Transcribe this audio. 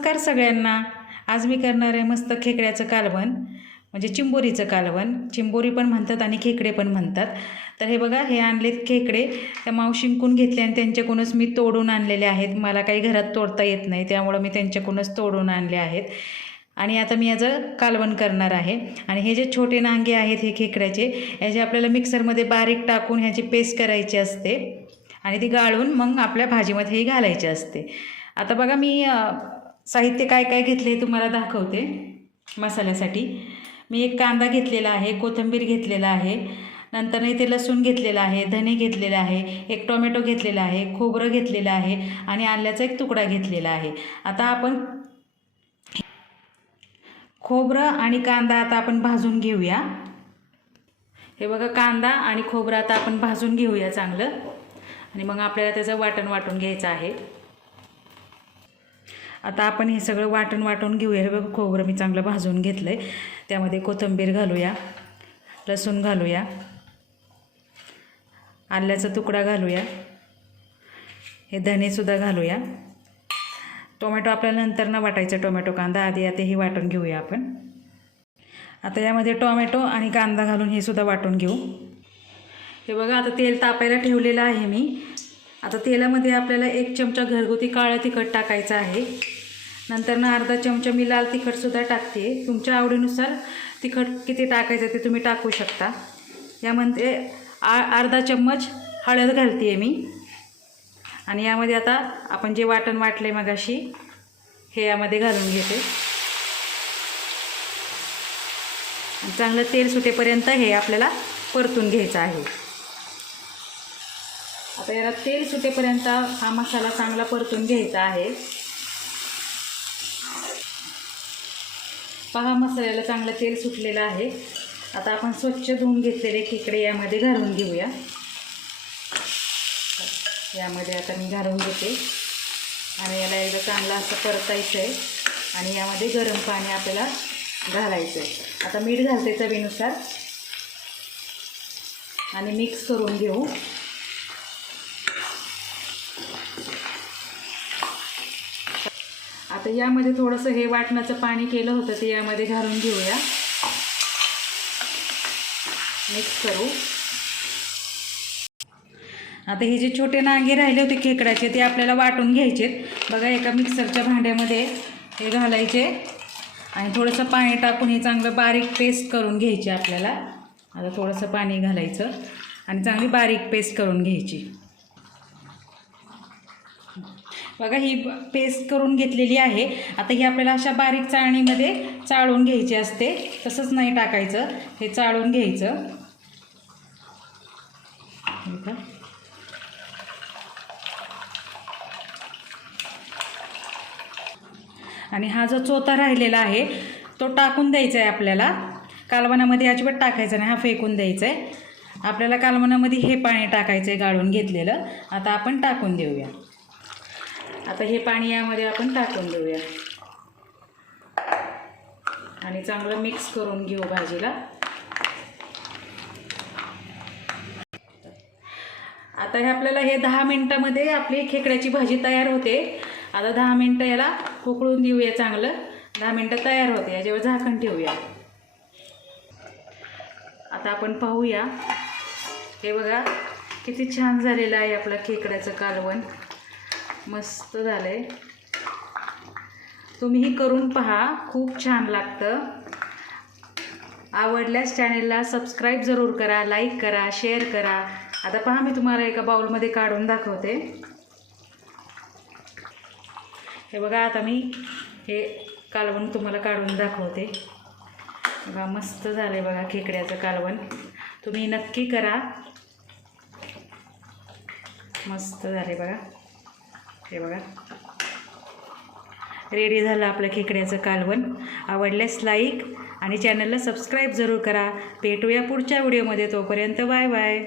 नमस्कार सगळ्यांना। आज मी करणार आहे मस्त खेकड्याचं कालवण, म्हणजे चिंबोरीचं कालवण। चिंबोरी पण म्हणतात आणि खेकडे पण म्हणतात। तर हे बघा, हे आणलेत खेकडे, त्या मावशींकडून घेतले आणि त्यांच्याकडूनच मी तोडून आणलेले आहेत। मला काही घरात तोडता येत नाही, त्यामुळे मी त्यांच्याकडूनच तोडून आणले आहेत। आणि आता मी याचं कालवण करणार आहे। आणि हे जे छोटे नांगे आहेत हे खेकड्याचे, याचे आपल्याला मिक्सरमध्ये बारीक टाकून ह्याची पेस्ट करायची असते आणि ती गाळून मग आपल्या भाजीमध्ये ही घालायची असते। आता बघा, मी साहित्य काय काय घेतले हे तुम्हाला दाखवते। मसाल्यासाठी मी एक कांदा घेतलेला आहे, कोथिंबीर घेतलेला आहे, नंतर इथे लसूण घेतलेला आहे, धने घेतलेले आहे, एक टोमॅटो घेतलेला आहे, खोबरं घेतलेलं आहे आणि आल्याचा एक तुकडा घेतलेला आहे। आता आपण खोबरं आणि कांदा आता आपण भाजून घेऊया। हे बघा, कांदा आणि खोबरं आता आपण भाजून घेऊया चांगलं, आणि मग आपल्याला त्याचं वाटण घ्यायचं आहे। आता आपण हे सगळं वाटण घेऊया। हे बघा, खोबरं मी चांगलं भाजून घेतलं आहे, त्यामध्ये कोथिंबीर घालूया, लसूण घालूया, आल्याचा तुकडा घालूया, हे धनेसुद्धा घालूया। टोमॅटो आपल्याला नंतर न वाटायचं, टोमॅटो कांदा आधी हे वाटून घेऊया आपण। आता यामध्ये टोमॅटो आणि कांदा घालून हे सुद्धा वाटून घेऊ। हे बघा, आता तेल तापायला ठेवलेलं आहे मी। आता तेलामध्ये आपल्याला 1 चमचा घरगुती काळं तिखट टाकायचं आहे। नंतर अर्धा चमचा मी लाल तिखटसुद्धा टाकते। तुमच्या आवडीनुसार तिखट किती टाकायचं ते तुम्ही टाकू शकता। यामध्ये अर्धा चम्मच हळद घालते मी। आणि यामध्ये आता आपण जे वाटण वाटले मगाशी हे यामध्ये घालून घेते। आणि चांगलं तेल सुटेपर्यंत हे आपल्याला परतून घ्यायचं आहे। आता याला तेल सुटेपर्यंत हा मसाला चांगला परतून घ्यायचा आहे। पहा, मसाल्याला चांगलं तेल सुटलेलं आहे। आता आपण स्वच्छ धुवून घेतलेले खेकडे यामध्ये घालून घेऊया। यामध्ये आता मी घालून घेते आणि याला एकदा चांगलं असं परतायचं आहे। आणि यामध्ये गरम पाणी आपल्याला घालायचं आहे। आता मीठ घालते चवीनुसार आणि मिक्स करून घेऊ। आता यामध्ये थोडंसं हे वाटणाचं पाणी केलं होतं ते यामध्ये घालून घेऊया, मिक्स करू। आता हे जे छोटे नांगे राहिले होते खेकड्याचे ते आपल्याला वाटून घ्यायचे। बघा, एका मिक्सरच्या भांड्यामध्ये हे घालायचे आणि थोडंसं पाणी टाकून हे चांगलं बारीक पेस्ट करून घ्यायची आपल्याला। आता थोडंसं पाणी घालायचं आणि चांगली बारीक पेस्ट करून घ्यायची। बघा, ही पेस्ट करून घेतलेली आहे। आता ही आपल्याला अशा बारीक चाळणीमध्ये चाळून घ्यायची असते, तसंच नाही टाकायचं, हे चाळून घ्यायचं। आणि हा जो चोथा राहिलेला आहे तो टाकून द्यायचा आहे आपल्याला। कालवणामध्ये अजिबात टाकायचा नाही, हा फेकून द्यायचा आहे। आपल्याला कालवणामध्ये हे पाणी टाकायचं आहे गाळून घेतलेलं। आता आपण टाकून देऊया। आता हे पाणी यामध्ये आपण टाकून देऊया आणि चांगलं मिक्स करून घेऊ भाजीला। आता हे आपल्याला 10 मिनिटामध्ये आपली खेकड्याची भाजी तयार होते। आता 10 मिनिटं याला उकळून देऊया चांगलं। 10 मिनिटं तयार होते, याच्यावर झाकण ठेवूया। आता आपण पाहूया, हे बघा किती छान झालेलं आहे आपलं खेकड्याचं कालवण, मस्त झालंय। तुम्हीही करून पहा, खूप छान लागतं। आवडल्यास चॅनेलला सबस्क्राईब जरूर करा, लाईक करा, शेअर करा। आता पहा, मी तुम्हाला एका बाउलमध्ये काढून दाखवते। हे बघा, आता मी हे कालवण तुम्हाला काढून दाखवते। बघा, मस्त झालंय बघा खेकड्याचं कालवण, तुम्ही नक्की करा, मस्त झाले बघा। हे बघा, रेडी झालं आपलं खेकड्याचं कालवण। आवडल्यास लाईक आणि चॅनलला सबस्क्राईब जरूर करा। भेटूया पुढच्या व्हिडिओमध्ये, तोपर्यंत बाय बाय।